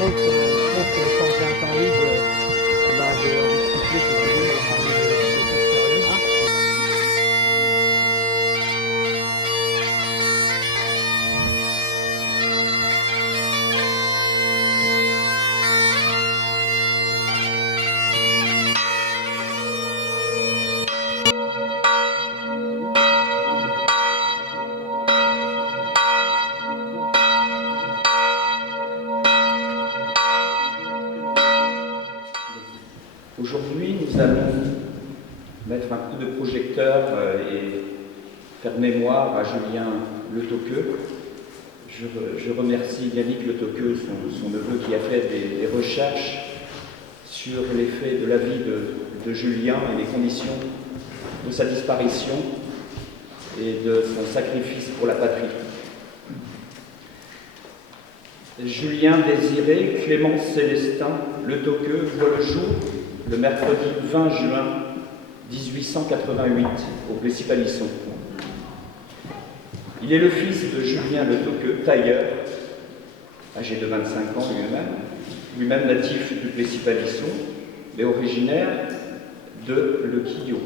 je pense que quand j'ai un temps libre, j'ai envie de souffler, si tu veux, j'ai envie de choses sérieuses. Aujourd'hui, nous allons mettre un coup de projecteur et faire mémoire à Julien Le Toqueux. Je remercie Yannick Le Toqueux, son neveu, qui a fait des recherches sur les faits de la vie de Julien et les conditions de sa disparition et de son sacrifice pour la patrie. Julien Désiré Clément Célestin Le Toqueux voit le jour le mercredi 20 juin 1888 au Plessis-Palisson. Il est le fils de Julien Le Toqueux, tailleur, âgé de 25 ans lui-même natif du Plessis-Palisson, mais originaire de Le Quillot,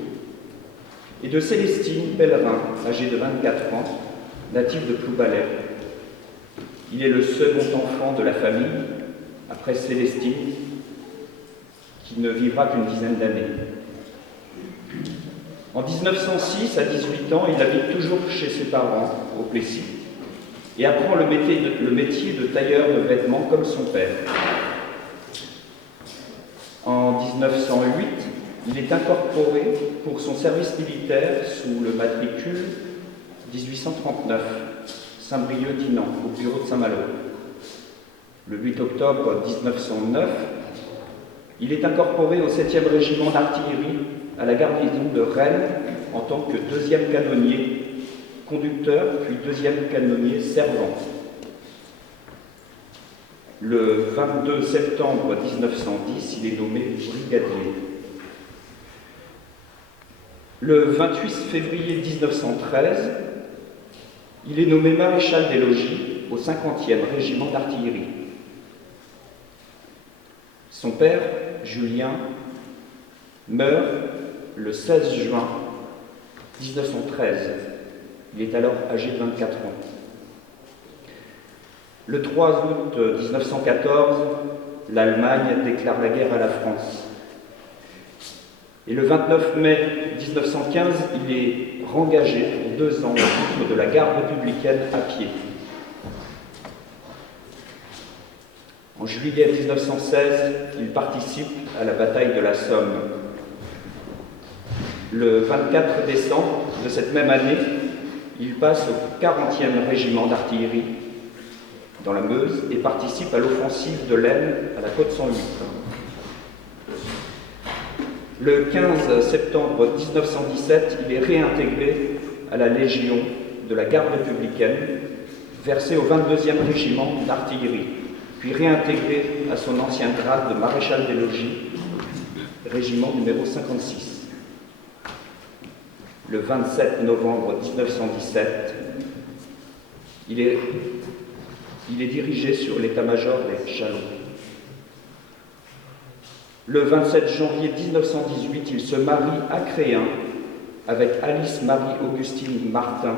et de Célestine Pellerin, âgée de 24 ans, native de Ploubalay. Il est le second enfant de la famille, après Célestine, qui ne vivra qu'une dizaine d'années. En 1906, à 18 ans, il habite toujours chez ses parents, au Plessis, et apprend le métier de tailleur de vêtements comme son père. En 1908, il est incorporé pour son service militaire sous le matricule 1839, Saint-Brieuc-Dinant, au bureau de Saint-Malo. Le 8 octobre 1909, il est incorporé au 7e régiment d'artillerie à la garnison de Rennes en tant que 2e canonnier, conducteur, puis 2e canonnier servant. Le 22 septembre 1910, il est nommé brigadier. Le 28 février 1913, il est nommé maréchal des logis au 50e régiment d'artillerie. Son père, Julien, meurt le 16 juin 1913. Il est alors âgé de 24 ans. Le 3 août 1914, l'Allemagne déclare la guerre à la France. Et le 29 mai 1915, il est rengagé pour 2 ans au titre de la garde républicaine à pied. En juillet 1916, il participe à la bataille de la Somme. Le 24 décembre de cette même année, il passe au 40e régiment d'artillerie dans la Meuse et participe à l'offensive de l'Aisne à la Côte-Saint-Louis. Le 15 septembre 1917, il est réintégré à la Légion de la garde républicaine, versé au 22e régiment d'artillerie, puis réintégré à son ancien grade de maréchal des logis, régiment numéro 56. Le 27 novembre 1917, il est dirigé sur l'état-major des Chalons. Le 27 janvier 1918, il se marie à Créin avec Alice Marie-Augustine Martin,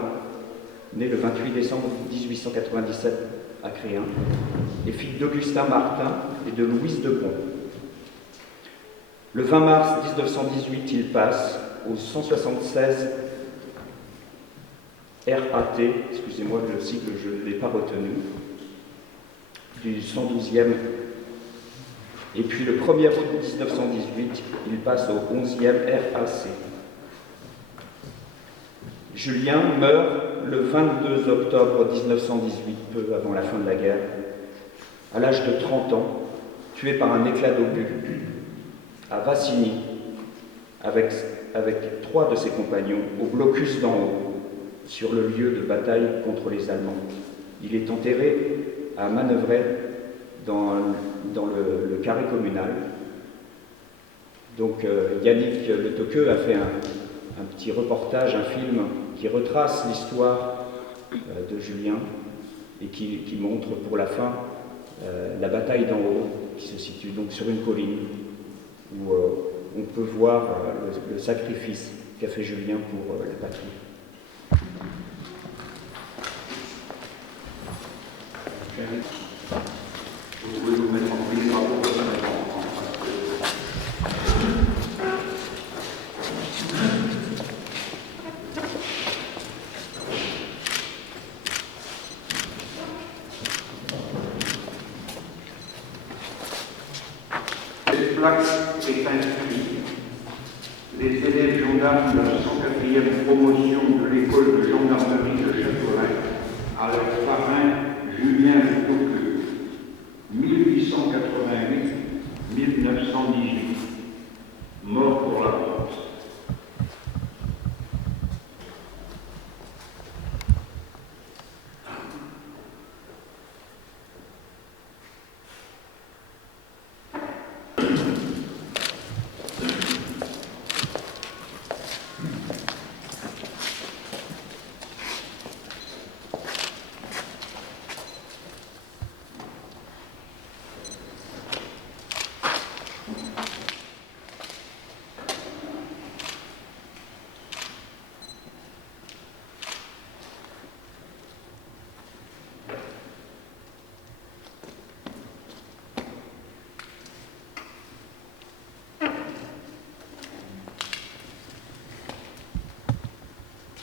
née le 28 décembre 1897 à Créin, et fille d'Augustin Martin et de Louise de Bon. Le 20 mars 1918, il passe au 176 RAT, excusez-moi le sigle, je ne l'ai pas retenu, du 112e. Et puis le 1er août 1918, il passe au 11e RAC. Julien meurt le 22 octobre 1918, peu avant la fin de la guerre, à l'âge de 30 ans, tué par un éclat d'obus à Vassigny, avec 3 de ses compagnons, au blocus d'en haut, sur le lieu de bataille contre les Allemands. Il est enterré à Manœuvray, dans le carré communal. Donc Yannick Le Toqueux a fait un petit reportage, un film qui retrace l'histoire de Julien et qui montre pour la fin la bataille d'en haut, qui se situe donc sur une colline, où on peut voir le sacrifice qu'a fait Julien pour la patrie. Vous pouvez vous mettre en prise par rapport Cette plaque est inscrite. Les élèves gendarmes de la 104e promotion de l'école de gendarmerie de Châteaulin à leur parrain Julien Lecoucleux, 1888-1918, mort pour la honte.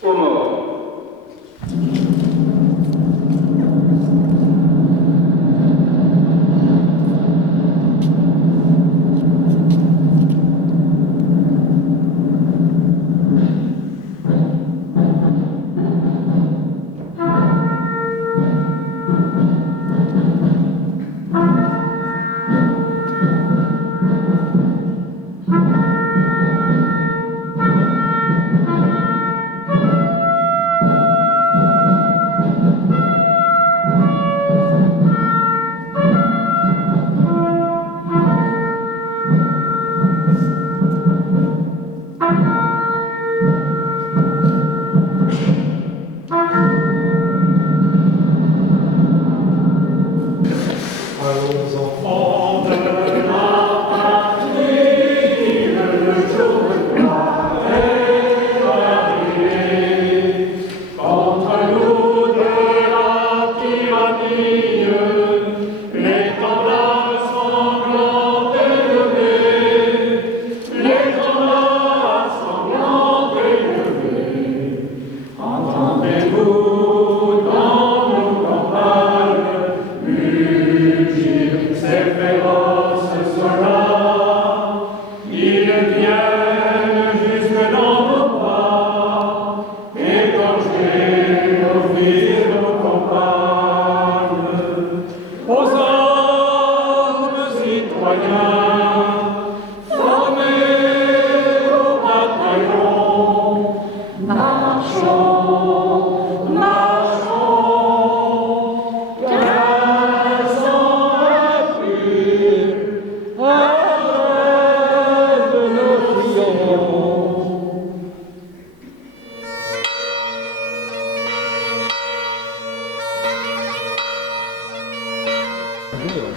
Aux morts.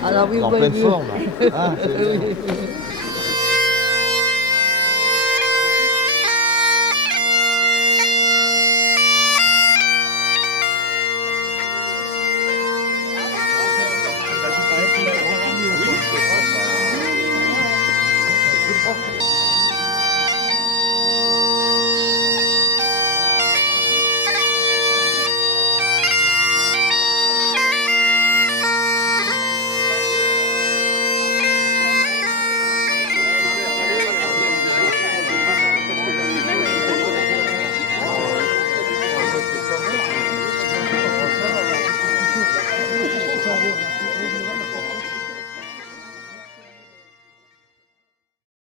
Alors oui, en vous pleine voyez. forme. Ah, c'est bien. Oui.